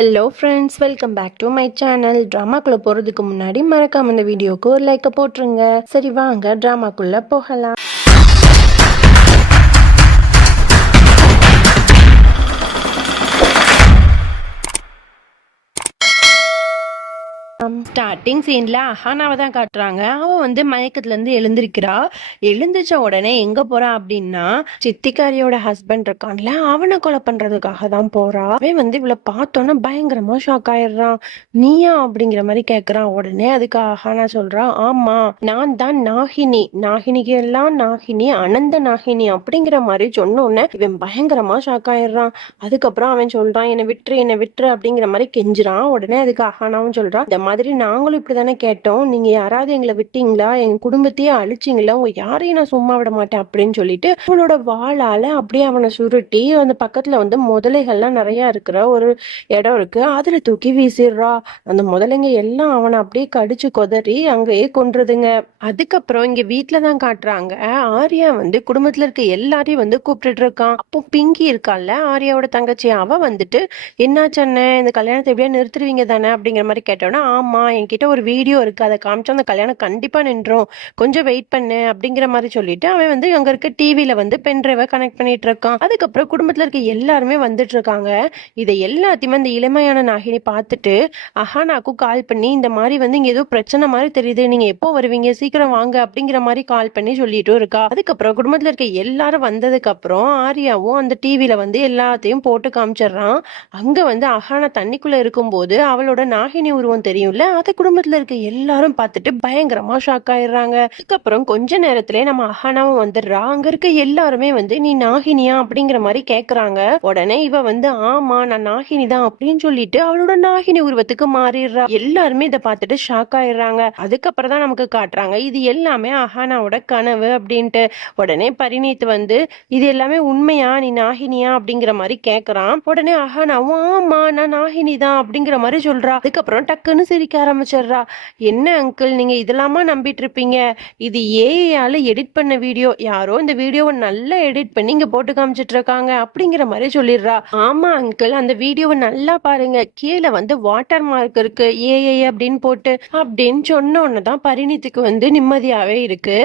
Hello friends, welcome back to my channel. ட்ராமாக்குள்ளே போகிறதுக்கு முன்னாடி மறக்காம இந்த வீடியோக்கு ஒரு லைக்கை போட்டுருங்க. சரி வாங்க ட்ராமாக்குள்ளே போகலாம். ஸ்டார்டிங் சீன்ல அஹானாவை தான் காட்டுறாங்க. அவன் வந்து மயக்கத்துல இருந்து எழுந்திருக்கிறா. எழுந்திரிச்ச உடனே எங்க போறா அப்படின்னா, சித்திக்காரியோட ஹஸ்பண்ட் இருக்கான்ல, அவனை கொலை பண்றதுக்காக தான் போறா. அவன் வந்து இவளை பார்த்தோன்னா பயங்கரமா ஷாக் ஆயிடுறான். நீயா அப்படிங்கிற மாதிரி கேக்குறான். உடனே அதுக்கு அஹானா சொல்றான், ஆமா நான் தான் நாகினி, நாகினிக்கு எல்லாம் நாகினி, அனந்த நாகினி அப்படிங்கிற மாதிரி சொன்ன உடனே இவன் பயங்கரமா ஷாக் ஆயிடுறான். அதுக்கப்புறம் அவன் சொல்றான், என்னை விட்டுரு அப்படிங்கிற மாதிரி கெஞ்சுறான். உடனே அதுக்கு அஹானாவும் சொல்றான், இந்த மாதிரி நாங்களும் இப்படிதானே கேட்டோம், நீங்க யாராவது எங்களை விட்டீங்களா, எங்க குடும்பத்தையே அழிச்சிங்களா, உங்க யாரையும் நான் சும்மா விட மாட்டேன் அப்படின்னு சொல்லிட்டு அவனோட வாளால அப்படியே அவனை சுருட்டி அந்த பக்கத்துல வந்து முதலைகள்லாம் நிறைய இருக்கிற ஒரு இடம் இருக்கு, அதுல தூக்கி வீசிடுறா. அந்த முதலைங்க எல்லாம் அவனை அப்படியே கடிச்சு கொதறி அங்கேயே கொன்றுதுங்க. அதுக்கப்புறம் இங்க வீட்டுலதான் காட்டுறாங்க, ஆர்யா வந்து குடும்பத்துல இருக்க எல்லாரையும் வந்து கூப்பிட்டுட்டு இருக்கான். அப்போ பிங்கி இருக்கான்ல, ஆர்யாவோட தங்கச்சி, அவ வந்துட்டு என்னாச்சு அண்ணே, இந்த கல்யாணத்தை எப்படியா நிறுத்துருவீங்க தானே அப்படிங்கிற மாதிரி கேட்டோன்னா, ஆமா என்கிட்ட ஒரு வீடியோ இருக்கு, அதை காமிச்சா அந்த கல்யாணம் கண்டிப்பா நின்றோம், கொஞ்சம் வெயிட் பண்ணு அப்படிங்கிற மாதிரி சொல்லிட்டு அவன் வந்து அங்க இருக்க டிவில வந்து பென்ட்ரைவை கனெக்ட் பண்ணிட்டு இருக்கான். அதுக்கப்புறம் குடும்பத்துல இருக்க எல்லாருமே வந்துட்டு இருக்காங்க. இதை எல்லாத்தையுமே அந்த இளமையான நாகினி பார்த்துட்டு அஹானாக்கும் கால் பண்ணி, இந்த மாதிரி வந்து இங்க ஏதோ பிரச்சனை மாதிரி தெரியுது, நீங்க எப்போ வருவீங்க, சீக்கிரம் வாங்க அப்படிங்கிற மாதிரி கால் பண்ணி சொல்லிட்டு இருக்கா. அதுக்கப்புறம் குடும்பத்துல இருக்க எல்லாரும் வந்ததுக்கு அப்புறம் ஆர்யாவும் அந்த டிவில வந்து எல்லாத்தையும் போட்டு காமிச்சிடுறான். அங்க வந்து அஹானா தண்ணிக்குள்ள இருக்கும்போது அவளோட நாகினி உருவம் தெரியும்ல, அதை குடும்பத்துல இருக்க எல்லாரும் பார்த்துட்டு பயங்கரமா ஷாக் ஆயிடுறாங்க. அதுக்கப்புறம் கொஞ்ச நேரத்திலே நம்ம அஹானாவும் வந்துடுறா. அங்க இருக்க எல்லாருமே வந்து நீ நாகினியா அப்படிங்கிற மாதிரி கேக்குறாங்க. உடனே இவ வந்து ஆமா நான் நாகினி தான் அப்படின்னு சொல்லிட்டு அவளோட நாகினி உருவத்துக்கு மாறிடுறா. எல்லாருமே இதை பார்த்துட்டு ஷாக் ஆயிடுறாங்க. அதுக்கப்புறம் தான் நமக்கு காட்டுறாங்க இது எல்லாமே அஹானாவோட கனவு அப்படின்ட்டு. உடனே பரிணீத் வந்து இது எல்லாமே உண்மையா, நீ நாகினியா அப்படிங்கிற மாதிரி கேக்குறான். உடனே அஹானாவும் ஆமா நான் நாகினி தான் அப்படிங்கிற மாதிரி சொல்றா. அதுக்கப்புறம் டக்குன்னு சிரிக்க ஆரம்பிச்சிடுறா. என்ன அங்கிள் நீங்க இதெல்லாமா நம்பிட்டு இருப்பீங்க, இது ஏஐயால எடிட் பண்ண வீடியோ, யாரோ இந்த வீடியோவை நல்லா எடிட் பண்ணி இங்க போட்டு காமிச்சிட்டு இருக்காங்க அப்படிங்கிற மாதிரி சொல்லிடுறா. ஆமா அங்கிள் அந்த வீடியோவை நல்லா பாருங்க, கீழே வந்து வாட்டர் மார்க் இருக்கு ஏஐ அப்படின்னு போட்டு அப்படின்னு சொன்ன உடனேதான் பரிணீத்துக்கு வந்து நிம்மதியாவே இருக்கு.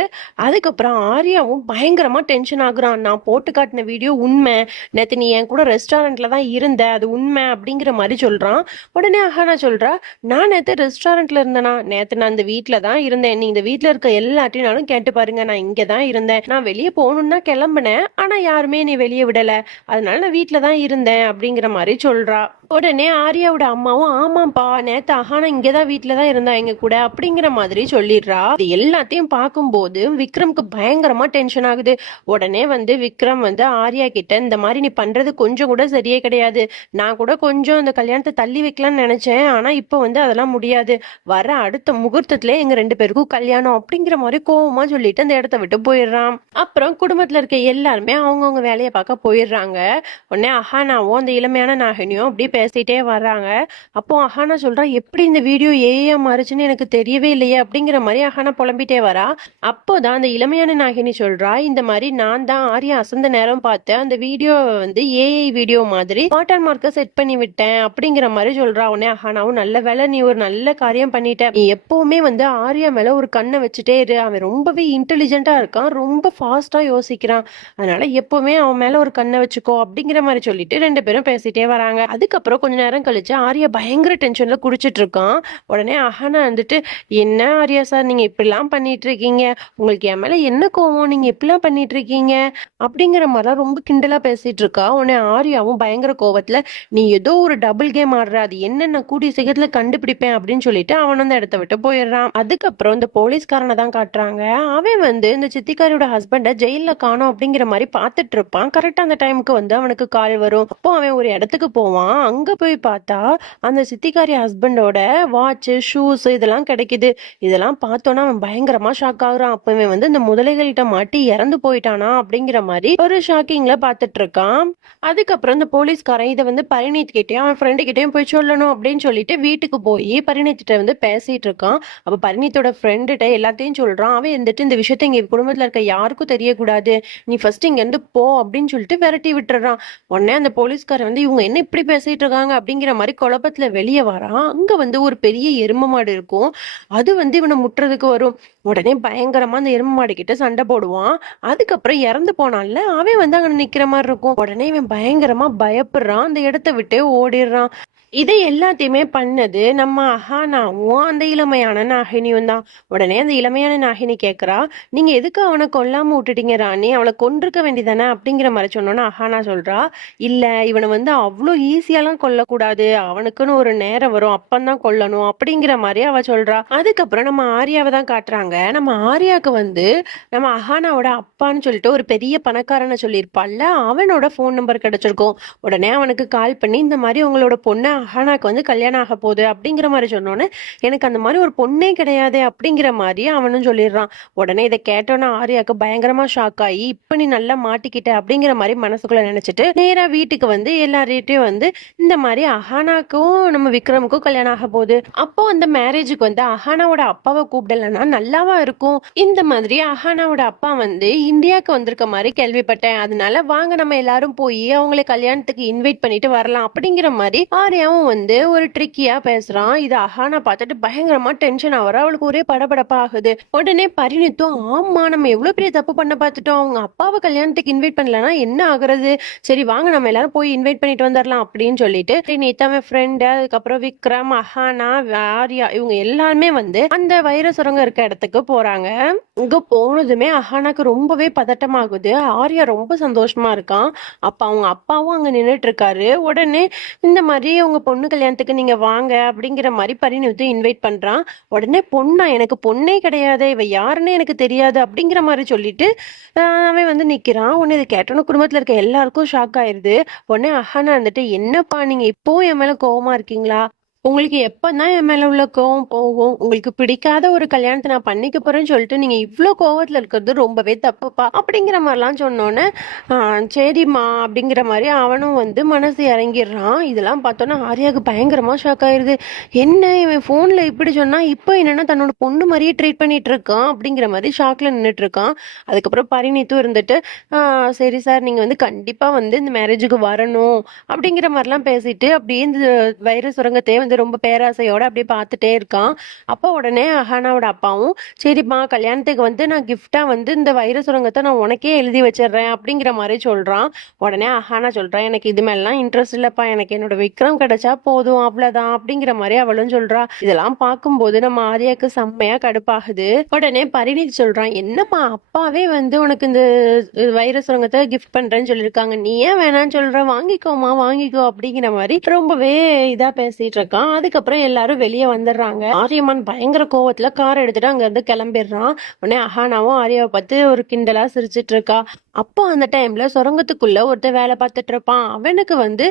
அதுக்கப்புறம் ஆர்யாவும் பயங்கரமா டென்ஷன் ஆகுறான். நான் போட்டு காட்டின வீடியோ உண்மை, நேத்து நீ என் கூட ரெஸ்டாரண்ட்ல தான் இருந்த, அது உண்மை அப்படிங்கிற மாதிரி சொல்றான். உடனே அஹானா சொல்றா, நான் நேத்து ரெஸ்டாரண்ட்ல இருந்தேனா, நேத்து நான் இந்த வீட்டுல தான் இருந்தேன், நீ இந்த வீட்டுல இருக்க எல்லாத்தையும் கேட்டு பாருங்க, நான் இங்க தான் இருந்தேன், நான் வெளியே போகணும்னா கிளம்புனேன், ஆனா யாருமே நீ வெளியே விடல, அதனால நான் வீட்டுல தான் இருந்தேன் அப்படிங்கிற மாதிரி சொல்றா. உடனே ஆர்யாவோட அம்மாவும் ஆமாப்பா நேத்து அஹானா இங்கதான் வீட்டுலதான் இருந்தா எங்க கூட அப்படிங்கிற மாதிரி சொல்லிடுறா. இது எல்லாத்தையும் பார்க்கும்போது விக்ரம்க்கு பயங்கரமா டென்ஷன் ஆகுது. உடனே வந்து விக்ரம் வந்து ஆர்யா கிட்ட, இந்த மாதிரி நீ பண்றது கொஞ்சம் கூட சரியே கிடையாது, நான் கூட கொஞ்சம் இந்த கல்யாணத்தை தள்ளி வைக்கலாம்னு நினைச்சேன், ஆனா இப்போ வந்து அதெல்லாம் முடியாது, வர அடுத்த முகூர்த்தத்துல எங்க 2 பேருக்கும் கல்யாணம் அப்படிங்கிற மாதிரி கோவமா சொல்லிட்டு அந்த இடத்த விட்டு போயிடுறான். அப்புறம் குடும்பத்துல இருக்க எல்லாருமே அவங்கவுங்க வேலையை பார்க்க போயிடுறாங்க. உடனே அஹானாவும் அந்த இளமையான நாகினியும் அப்படி பேசிட்டே வர்றாங்க. அப்போ அஹானா சொல்றா, எப்படி இந்த வீடியோ ஏஐயா மாறுச்சுன்னு எனக்கு தெரியவே இல்லையே அப்படிங்கிற மாதிரி அஹானா புலம்பிட்டே வரா. அப்போதான் அந்த இளமையான நாகினி சொல்றா, இந்த மாதிரி நான் தான் ஆர்யா அசந்த நேரம் பார்த்து அந்த வீடியோவை வந்து ஏஐ வீடியோ மாதிரி வாட்டர் மார்க்கை செட் பண்ணி விட்டேன் அப்படிங்கிற மாதிரி சொல்றா. உடனே அஹானாவும் நல்ல வேலை, நீ ஒரு நல்ல காரியம் பண்ணிட்ட, நீ எப்பவுமே வந்து ஆர்யா மேல ஒரு கண்ணை வச்சுட்டே இரு, அவன் ரொம்பவே இன்டெலிஜென்ட்டா இருக்கான், ரொம்ப ஃபாஸ்டா யோசிக்கிறான், அதனால எப்பவுமே அவன் மேல ஒரு கண்ணை வச்சுக்கோ அப்படிங்கிற மாதிரி சொல்லிட்டு 2 பேரும் பேசிட்டே வராங்க. அதுக்கப்புறம் கொஞ்ச நேரம் கழிச்சு ஆர்யா பயங்கர டென்ஷன்ல குடிச்சிட்டு இருக்கான். உடனே அஹானா வந்துட்டு, என்ன ஆர்யா சார் நீங்க இப்படிலாம் பண்ணிட்டு இருக்கீங்க, உங்களுக்கு என் மேல என்ன கோவம், நீங்க எப்படிலாம் பண்ணிட்டு இருக்கீங்க அப்படிங்கிற மாதிரிலாம் ரொம்ப கிண்டலா பேசிட்டு இருக்கா. உடனே ஆர்யாவும் பயங்கர கோவத்துல, நீ ஏதோ ஒரு டபுள் கேம் ஆடுற, அது என்னென்ன கூடிய சீக்கிரத்துல கண்டுபிடிப்பேன் அப்படின்னு சொல்லிட்டு அவன் வந்து இடத்த விட்டு போயிடுறான். அதுக்கப்புறம் இந்த போலீஸ்காரனை தான் காட்டுறாங்க. அவன் வந்து இந்த சித்திக்காரியோட ஹஸ்பண்ட ஜெயில காணோம் அப்படிங்கிற மாதிரி பார்த்துட்டு இருப்பான். கரெக்டா அந்த டைமுக்கு வந்து அவனுக்கு கால் வரும். அப்போ அவன் ஒரு இடத்துக்கு போவான். அங்க போய் பார்த்தா அந்த சித்திக்காரி ஹஸ்பண்டோட வாட்ச், ஷூஸ் இதெல்லாம் கிடைக்குது. இதெல்லாம் பார்த்தோன்னா அவன் பயங்கரமா ஷாக் ஆகுறான். அப்ப இவன் வந்து இந்த முதலைகள்கிட்ட மாட்டி இறந்து போயிட்டானா அப்படிங்கிற மாதிரி ஒரு ஷாக்கிங்ல பார்த்துட்டு இருக்கான். அதுக்கப்புறம் இந்த போலீஸ்காரன் இதை வந்து பரிணீத் கிட்டயும் அவன் ஃப்ரெண்டு கிட்டயும் போய் சொல்லணும் அப்படின்னு சொல்லிட்டு வீட்டுக்கு போய் பரிணீத்திட்ட வந்து பேசிட்டு இருக்கான். அப்ப பரிணீத்தோட ஃப்ரெண்டுகிட்ட எல்லாத்தையும் சொல்றான். அவன் வந்துட்டு இந்த விஷயத்த இங்க குடும்பத்துல இருக்க யாருக்கும் தெரியக்கூடாது, நீ ஃபர்ஸ்ட் இங்க இருந்து போ அப்படின்னு சொல்லிட்டு விரட்டி விட்டுறான். உடனே அந்த போலீஸ்காரன் வந்து இவங்க என்ன இப்படி பேசிட்டு பண்ணிட்டு இருக்காங்க அப்படிங்கிற மாதிரி குழப்பத்துல வெளியே வரான். அங்க வந்து ஒரு பெரிய எரும மாடு இருக்கும். அது வந்து இவனை முட்டுறதுக்கு வரும். உடனே பயங்கரமா அந்த எரும மாடு கிட்ட சண்டை போடுவான். அதுக்கப்புறம் இறந்து போனான்ல, அவன் வந்து அங்க நிக்கிற மாதிரி இருக்கும். உடனே இவன் பயங்கரமா பயப்படுறான், அந்த இடத்த விட்டே ஓடிடுறான். இதை எல்லாத்தையுமே பண்ணது நம்ம அஹானாவும் அந்த இளமையான நாகினியும் தான். உடனே அந்த இளமையான நாகினி கேக்குறா, நீங்க எதுக்கு அவனை கொல்லாம விட்டுட்டீங்க ராணி, அவளை கொன்றுக்க வேண்டியதானே அப்படிங்கிற மாதிரி சொன்னோன்னா அஹானா சொல்றா, இல்ல இவனை வந்து அவ்வளோ ஈஸியாலாம் கொல்லக்கூடாது, அவனுக்குன்னு ஒரு நேரம் வரும், அப்பந்தான் கொல்லணும் அப்படிங்கிற மாதிரி அவ சொல்றா. அதுக்கப்புறம் நம்ம ஆர்யாவை தான் காட்டுறாங்க. நம்ம ஆர்யாவுக்கு வந்து நம்ம அஹானாவோட அப்பான்னு சொல்லிட்டு ஒரு பெரிய பணக்காரனை சொல்லியிருப்பாள்ல, அவனோட ஃபோன் நம்பர் கிடைச்சிருக்கும். உடனே அவனுக்கு கால் பண்ணி இந்த மாதிரி உங்களோட பொண்ணு அஹானாக்கு வந்து கல்யாணம் ஆக போகுது அப்படிங்கிற மாதிரி சொன்னோன்னே, எனக்கு அந்த மாதிரி ஒரு பொண்ணே கிடையாது அப்படிங்கிற மாதிரி அவனும் சொல்லிடுறான். உடனே இதை கேட்டோன்னா ஆர்யாவுக்கு பயங்கரமா ஷாக் ஆகி, இப்ப நீ நல்லா மாட்டிக்கிட்ட அப்படிங்கிற மாதிரி மனசுக்குள்ள நினைச்சிட்டு நேரா வீட்டுக்கு வந்து எல்லார்கிட்டையும் வந்து இந்த மாதிரி அஹானாக்கும் நம்ம விக்ரமுக்கும் கல்யாணம் ஆக போகுது, அப்போ அந்த மேரேஜுக்கு வந்து அஹானாவோட அப்பாவை கூப்பிடலன்னா நல்லாவா இருக்கும், இந்த மாதிரி அஹானாவோட அப்பா வந்து இந்தியாவுக்கு வந்திருக்க மாதிரி கேள்விப்பட்டேன், அதனால வாங்க நம்ம எல்லாரும் போய் அவங்களை கல்யாணத்துக்கு இன்வைட் பண்ணிட்டு வரலாம் அப்படிங்கிற மாதிரி ஆர்யாவும் வந்து ஒரு ட்ரிக்கியா பேசுறான். இது அஹானா பார்த்துட்டு பயங்கரமா டென்ஷன் ஆகுறா. அவளுக்கு ஒரே படபடப்பா ஆகுது. உடனே பரிணித்தும், ஆமா நம்ம எவ்வளவு பெரிய தப்பு பண்ண பார்த்துட்டோம், அவங்க அப்பாவை கல்யாணத்துக்கு இன்வைட் பண்ணலன்னா என்ன ஆகுறது, சரி வாங்க நம்ம எல்லாரும் போய் இன்வைட் பண்ணிட்டு வந்துடலாம் அப்படின்னு சொல்லிட்டு பரிணித் அவன் ஃப்ரெண்டு, அதுக்கப்புறம் விக்ரம், அஹானா, ஆர்யா இவங்க எல்லாருமே வந்து அந்த வைர சுரங்கம் இருக்க இடத்துக்கு போறாங்க. இங்க போனதுமே அஹானாக்கு ரொம்பவே பதட்டமாகுது. ஆர்யா ரொம்ப சந்தோஷமா இருக்கான். அப்ப அவங்க அப்பாவும் அங்க நின்றுட்டு இருக்காரு. உடனே இந்த மாதிரி உங்க பொண்ணு கல்யாணத்துக்கு நீங்க வாங்க அப்படிங்கிற மாதிரி பரிணித்து இன்வைட் பண்றான். உடனே பொண்ணா, எனக்கு பொண்ணே கிடையாது, இவ யாருன்னு எனக்கு தெரியாது அப்படிங்கிற மாதிரி சொல்லிட்டு அவன் வந்து நிக்கிறான். உடனே இதை கேட்டோன்னு குடும்பத்துல இருக்க எல்லாருக்கும் ஷாக் ஆயிருது. உடனே அஹானா இருந்துட்டு, என்னப்பா நீங்க இப்போ என் மேல கோவமா இருக்கீங்களா, உங்களுக்கு எப்பதான் என் மேல உள்ள கோவம் போகும், உங்களுக்கு பிடிக்காத ஒரு கல்யாணத்தை நான் பண்ணிக்க போறேன்னு சொல்லிட்டு நீங்க இவ்வளோ கோவத்துல இருக்கிறது ரொம்பவே தப்புப்பா அப்படிங்கிற மாதிரிலாம் சொன்னோன்னே, சரிம்மா அப்படிங்கிற மாதிரி அவனும் வந்து மனசு இறங்கிடுறான். இதெல்லாம் பார்த்தோன்னா ஆர்யாவுக்கு பயங்கரமா ஷாக் ஆயிருது. என்ன இவன் போன்ல இப்படி சொன்னா, இப்போ என்னன்னா தன்னோட பொண்ணு மாதிரியே ட்ரீட் பண்ணிட்டு இருக்கான் அப்படிங்கிற மாதிரி ஷாக்ல நின்றுட்டு இருக்கான். அதுக்கப்புறம் பரிணித்தும் இருந்துட்டு, சரி சார் நீங்க வந்து கண்டிப்பா வந்து இந்த மேரேஜுக்கு வரணும் அப்படிங்கிற மாதிரிலாம் பேசிட்டு அப்படியே இந்த வைர சுரங்கத்தையே வந்து ரொம்ப பேராசையோட அப்படியே பார்த்துட்டே இருக்கான். அப்போ உடனே அஹானாவோட அப்பாவும், சரிப்பா கல்யாணத்துக்கு வந்து நான் கிஃப்டா வந்து இந்த வைர சுரங்கத்தை நான் உனக்கே எழுதி வச்சிடுறேன் அப்படிங்கிற மாதிரி சொல்றான். உடனே அஹானா சொல்றான், எனக்கு இது மேலாம் இன்ட்ரெஸ்ட் இல்லப்பா, எனக்கு என்னோட விக்ரம் கிடைச்சா போதும் அவ்வளவுதான் அப்படிங்கிற மாதிரி அவளும் சொல்றா. இதெல்லாம் பார்க்கும்போது நம்ம ஆர்யாக்கு செம்மையா கடுப்பாகுது. உடனே பரிணித் சொல்றான், என்னப்பா அப்பாவே வந்து உனக்கு இந்த வைர சுரங்கத்தை கிஃப்ட் பண்றேன்னு சொல்லியிருக்காங்க, நீ ஏன் வேணான்னு சொல்ற, வாங்கிக்கோமா வாங்கிக்கோ அப்படிங்கிற மாதிரி ரொம்பவே இதா பேசிட்டு இருக்கான். அதுக்கப்புறம் எல்லாரும் வெளியே வந்துடுறாங்க. ஆரியமான் பயங்கர கோவத்துல கார் எடுத்துட்டு அங்க இருந்து கிளம்பிடுறான். உடனே அஹானாவும் ஆர்யாவை பார்த்து ஒரு கிண்டலா சிரிச்சிட்டு இருக்கா. அப்போ அந்த டைம்ல சுரங்கத்துக்குள்ள ஒருத்தர் வேலை பார்த்துட்டு இருப்பான். அவனுக்கு வந்து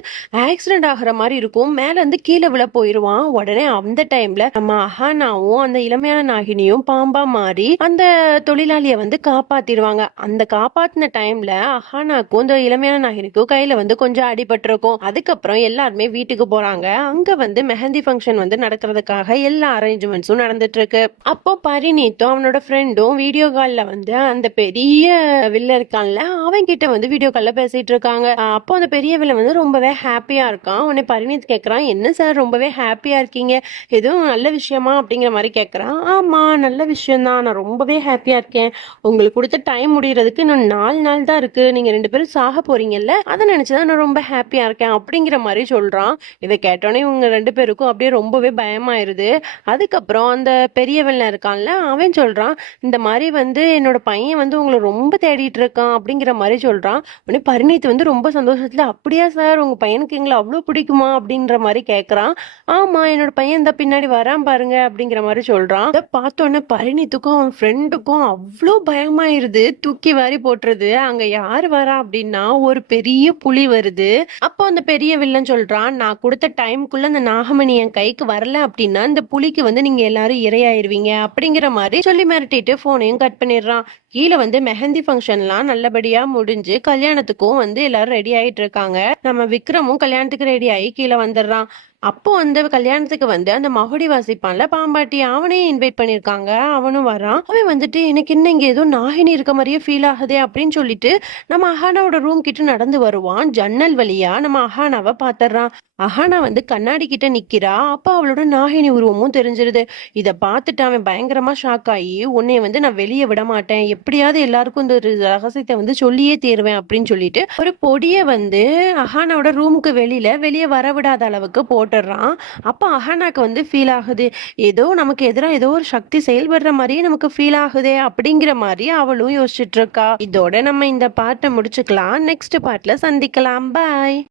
ஆக்சிடென்ட் ஆகுற மாதிரி இருக்கும், மேல இருந்து கீழே விழ போயிருவான். உடனே அந்த டைம்ல நம்ம அஹானாவும் அந்த இளமையான நாகினியும் பாம்பா மாறி அந்த தொழிலாளிய வந்து காப்பாத்திடுவாங்க. அந்த காப்பாத்தின டைம்ல அஹானாக்கும் இந்த இளமையான நாகினிக்கும் கையில வந்து கொஞ்சம் அடிபட்டிருக்கும். அதுக்கப்புறம் எல்லாருமே வீட்டுக்கு போறாங்க. அங்க வந்து மெஹந்தி ஃபங்க்ஷன் வந்து நடக்கிறதுக்காக எல்லா அரேஞ்ச்மெண்ட்ஸும் நடந்துட்டு இருக்கு. அப்போ பரிணித்தும் அவனோட ஃப்ரெண்டும் வீடியோ கால்ல வந்து அந்த பெரிய வில்ல இருக்கான்ல, அவன் கிட்ட வந்து வீடியோ கால்ல பேசிட்டு இருக்காங்க. அப்போ அந்த பெரிய வில்ல வந்து ரொம்பவே ஹாப்பியா இருக்கான். உடனே பரிணித் கேட்கறான், என்ன சார் ரொம்பவே ஹாப்பியா இருக்கீங்க, எதுவும் நல்ல விஷயமா அப்படிங்கிற மாதிரி கேட்கறான். ஆமா நல்ல விஷயம் தான், நான் ரொம்பவே ஹாப்பியா இருக்கேன், உங்களுக்கு கொடுத்த டைம் முடியறதுக்கு இன்னும் 4 நாள் தான் இருக்கு, நீங்க 2 பேரும் சாக போறீங்கல்ல, அதை நினைச்சுதான் நான் ரொம்ப ஹாப்பியா இருக்கேன் அப்படிங்கிற மாதிரி சொல்றான். இதை கேட்டோன்னே இவங்க 2 பேருக்கும் அப்படியே ரொம்பவே பயமாயிருது. அதுக்கப்புறம் அந்த பெரியவன் இருக்கான்ல, அவன் சொல்றான், இந்த மாதிரி வந்து என்னோட பையன் வந்து உங்களை ரொம்ப தேடிட்டு இருக்கான் அப்படிங்கிற மாதிரி சொல்றான். உடனே பரிணித் வந்து ரொம்ப சந்தோஷத்துல, அப்படியா சார் உங்க பையனுக்கு எங்களை அவ்வளவு பிடிக்குமா அப்படின்ற மாதிரி கேட்கறான். ஆமா என்னோட பையன் இந்த பின்னாடி வரான் பாருங்க அப்படிங்கிற மாதிரி சொல்றான். அதை பார்த்தோன்னே பரிணித்துக்கும் அவன் ஃப்ரெண்டுக்கும் அவ்வளோ பயமாயிருது, தூக்கி வாரி போட்டுருது. அங்க யாரு வரா அப்படின்னா ஒரு பெரிய புலி வருது. அப்போ அந்த பெரிய வில்லன் சொல்றான், நான் கொடுத்த டைமுக்குள்ள அந்த நாகமணி என் கைக்கு வரல அப்படின்னா இந்த புலிக்கு வந்து நீங்க எல்லாரும் இரையாயிருவீங்க அப்படிங்கிற மாதிரி சொல்லி மிரட்டிட்டு போனையும் கட் பண்ணிடுறான். கீழே வந்து மெஹந்தி ஃபங்க்ஷன்லாம் நல்லபடியா முடிஞ்சு கல்யாணத்துக்கும் வந்து எல்லாரும் ரெடி ஆயிட்டு இருக்காங்க. நம்ம விக்ரமும் கல்யாணத்துக்கு ரெடி ஆகி கீழே வந்துடுறான். அப்போ அந்த கல்யாணத்துக்கு வந்து அந்த மகுடி வாசிப்பான்ல பாம்பாட்டி, அவனையும் இன்வைட் பண்ணிருக்காங்க. அவனும் வரான். அவன் வந்துட்டு எனக்கு என்ன இங்க ஏதோ நாகினி இருக்க மாதிரியே ஃபீல் ஆகுதே அப்படின்னு சொல்லிட்டு நம்ம அஹானாவோட ரூம் கிட்ட நடந்து வருவான். ஜன்னல் வழியா நம்ம அஹானாவை பாத்துறான். அஹானா வந்து கண்ணாடி கிட்ட நிக்கிறா. அப்ப அவளோட நாகினி உருவமும் தெரிஞ்சிருது. இத பார்த்துட்டு அவன் பயங்கரமா ஷாக் ஆகி, உன்னைய வந்து நான் வெளியே விட மாட்டேன், எப்படியாவது எல்லாருக்கும் இந்த ஒரு ரகசியத்தை வந்து சொல்லியே தேருவேன் அப்படின்னு சொல்லிட்டு ஒரு பொடிய வந்து அஹானாவோட ரூமுக்கு வெளியே வர விடாத அளவுக்கு போட்டுடுறான். அப்ப அஹானாக்கு வந்து ஃபீல் ஆகுது, ஏதோ நமக்கு எதிராக ஏதோ ஒரு சக்தி செயல்படுற மாதிரியே நமக்கு ஃபீல் ஆகுதே அப்படிங்கிற மாதிரி அவளும் யோசிச்சுட்டு இருக்கா. இதோட நம்ம இந்த பார்ட்டை முடிச்சுக்கலாம். நெக்ஸ்ட் பார்ட்ல சந்திக்கலாம். பாய்.